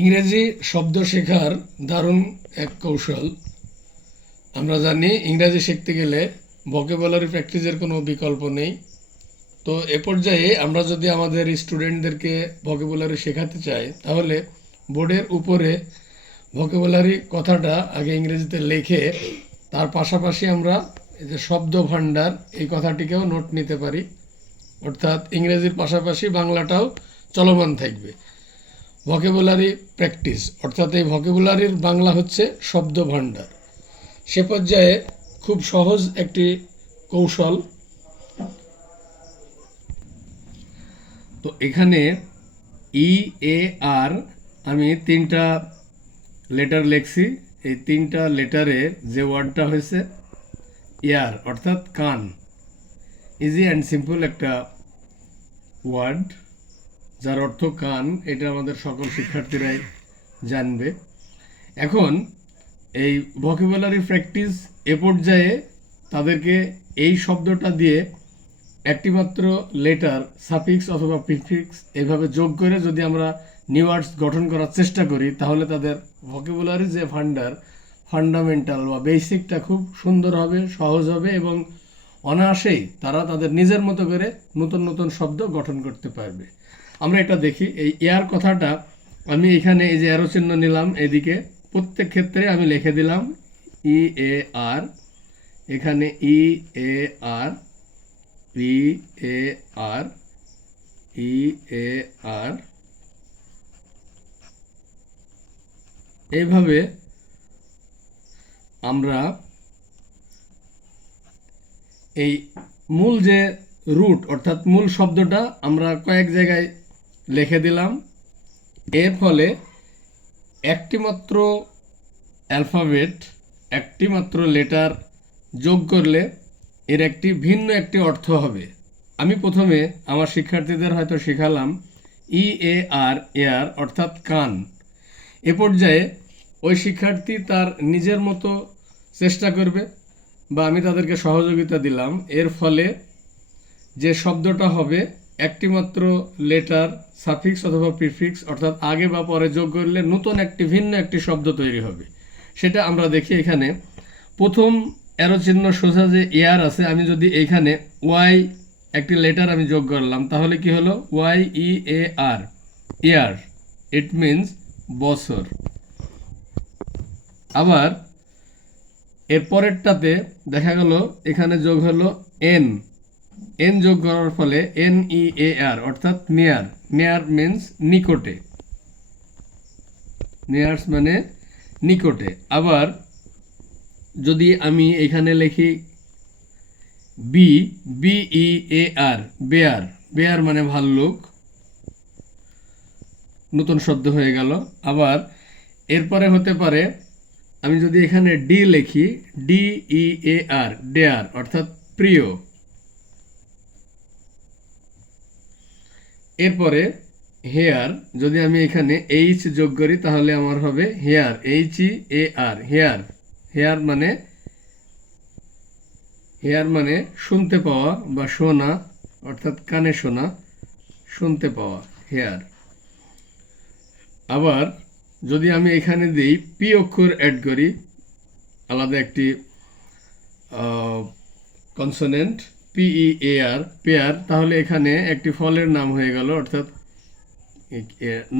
ইংরেজি শব্দ শেখার দারুণ এক কৌশল। আমরা জানি ইংরাজি শিখতে গেলে ভোকেবুলারি প্র্যাকটিসের কোনো বিকল্প নেই। তো এ পর্যায়ে আমরা যদি আমাদের স্টুডেন্টদেরকে ভকেবুলারি শেখাতে চাই, তাহলে বোর্ডের উপরে ভকেবুলারি কথাটা আগে ইংরেজিতে লেখে, তার পাশাপাশি আমরা এই যে শব্দ ভাণ্ডার এই কথাটিকেও নোট নিতে পারি। অর্থাৎ ইংরেজির পাশাপাশি বাংলাটাও চলমান থাকবে। ভকেবুলারি প্র্যাকটিস অর্থাৎ এই ভকেবুলারির বাংলা হচ্ছে শব্দ ভাণ্ডার সে পর্যায়ে খুব সহজ একটি কৌশল। তো এখানে ই এ আর আমি তিনটা লেটার লিখছি। এই তিনটা লেটারে যে ওয়ার্ডটা হয়েছে ইয়ার অর্থাৎ কান। ইজি অ্যান্ড সিম্পল একটা ওয়ার্ড যার অর্থ কান, এটা আমাদের সকল শিক্ষার্থীরাই জানবে। এখন এই ভকেবুলারি প্র্যাকটিস এ পর্যায়ে তাদেরকে এই শব্দটা দিয়ে একটিমাত্র লেটার সাফিক্স অথবা প্রিফিক্স এভাবে যোগ করে যদি আমরা নিউ ওয়ার্ডস গঠন করার চেষ্টা করি, তাহলে তাদের ভকেবুলারি যে ফান্ডার ফান্ডামেন্টাল বা বেসিকটা খুব সুন্দর হবে, সহজ হবে এবং অনায়াসেই তারা তাদের নিজের মতো করে নতুন নতুন শব্দ গঠন করতে পারবে। আমরা এটা দেখি। এই এয়ার কথাটা আমি এখানে এই যে অ্যারো চিহ্ন নিলাম এদিকে। প্রত্যেক ক্ষেত্রে আমি লিখে দিলাম ই এ আর এখানে ই A R E A R E A আর এইভাবে আমরা এই মূল যে রুট অর্থাৎ মূল শব্দটা আমরা কয়েক জায়গায় লিখে দিলাম। এর ফলে একটিমাত্র অ্যালফাবেট, একটিমাত্র লেটার যোগ করলে এর একটি ভিন্ন একটি অর্থ হবে। আমি প্রথমে আমার শিক্ষার্থীদের হয়তো শেখালাম ই, এ, আর এয়ার অর্থাৎ কান। এ পর্যায়ে ওই শিক্ষার্থী তার নিজের মতো চেষ্টা করবে বা আমি তাদেরকে সহযোগিতা দিলাম। এর ফলে যে শব্দটা হবে একটিমাত্র লেটার সাফিক্স অথবা প্রিফিক্স অর্থাৎ আগে বা পরে যোগ করলে নতুন একটি, ভিন্ন একটি শব্দ তৈরি হবে। সেটা আমরা দেখি এখানে। প্রথম অ্যারো চিহ্ন সোজা যে এয়ার আছে, আমি যদি এখানে ওয়াই একটি লেটার আমি যোগ করলাম, তাহলে কি হলো? Y E A R year it means বছর। আবার এর পরেরটাতে দেখা গেল, এখানে যোগ হলো এন এন যোগ করার ফলে এন ই এ আর অর্থাৎ নিয়ার নিয়ার মিন্স নিকটে। নিয়ার্স মানে নিকটে। আবার যদি আমি এখানে লিখি B B E A R bear bear মানে ভাল্লুক নতুন শব্দ হয়ে গেল। আবার এরপরে হতে পারে আমি যদি এখানে ডি লিখি D E A R dare অর্থাৎ প্রিয়। এরপরে হেয়ার, যদি আমি এখানে এইচ যোগ করি, তাহলে আমার হবে hear H E A R hear. Hear মানে হেয়ার মানে শুনতে পাওয়া বা শোনা, অর্থাৎ কানে শোনা, শুনতে পাওয়া, হেয়ার। আবার যদি আমি এখানে দিই পি অক্ষর অ্যাড করি, আলাদা একটি কনসোনেন্ট পিই এ আর পেয়ার, তাহলে এখানে একটি ফলের নাম হয়ে গেল, অর্থাৎ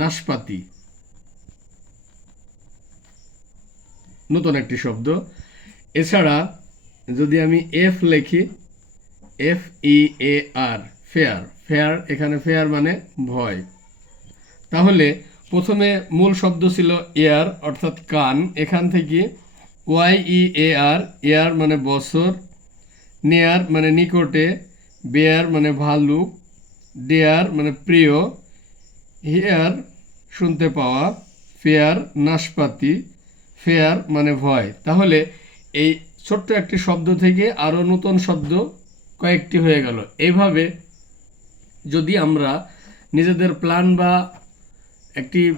নাশপাতি। নতুন একটি শব্দ। এছাড়া যদি আমি এফ লিখি F E A R fear fear এখানে ফেয়ার মানে ভয়। তাহলে প্রথমে মূল শব্দ ছিল এয়ার, অর্থাৎ কান। এখান থেকে Y E A R air মানে বছর নেয়ার মানে নিকটে, বেয়ার মানে ভালুক, ডেয়ার মানে প্রিয়, হেয়ার শুনতে পাওয়া, ফেয়ার নাশপাতি, ফেয়ার মানে ভয়। তাহলে এই ছোট্ট একটি শব্দ থেকে আরও নতুন শব্দ কয়েকটি হয়ে গেল। এইভাবে যদি আমরা নিজেদের প্ল্যান বা একটি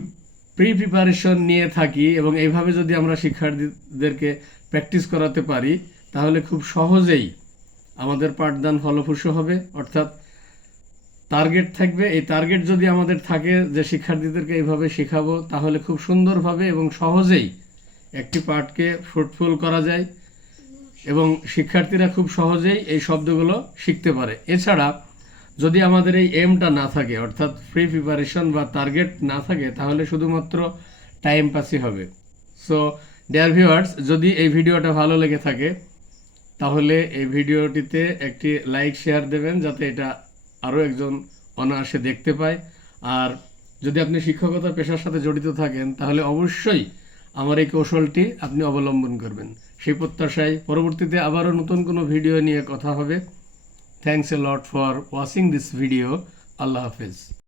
প্রি প্রিপারেশন নিয়ে থাকি এবং এইভাবে যদি আমরা শিক্ষার্থীদেরকে প্র্যাকটিস করাতে পারি, তাহলে খুব সহজেই আমাদের পাঠদান ফলপ্রসূ হবে, অর্থাৎ টার্গেট থাকবে। এই টার্গেট যদি আমাদের থাকে যে শিক্ষার্থীদেরকে এইভাবে শেখাবো, তাহলে খুব সুন্দরভাবে এবং সহজেই একটি পাঠকে ফ্রুটফুল করা যায় এবং শিক্ষার্থীরা খুব সহজেই এই শব্দগুলো শিখতে পারে। এছাড়া যদি আমাদের এই এমটা না থাকে, অর্থাৎ ফ্রি প্রিপারেশন বা টার্গেট না থাকে, তাহলে শুধুমাত্র টাইম পাসই হবে। সো ডিয়ার ভিউয়ার্স যদি এই ভিডিওটা ভালো লেগে থাকে তাহলে এই ভিডিওটিতে একটি লাইক, শেয়ার দেবেন যাতে এটা আরও একজন অনায়াসে দেখতে পায়। আর যদি আপনি শিক্ষকতা পেশার সাথে জড়িত থাকেন, তাহলে অবশ্যই আমার এই কৌশলটি আপনি অবলম্বন করবেন। সেই প্রত্যাশায় পরবর্তীতে আবারও নতুন কোনো ভিডিও নিয়ে কথা হবে। Thanks a lot for watching this video আল্লাহ হাফেজ।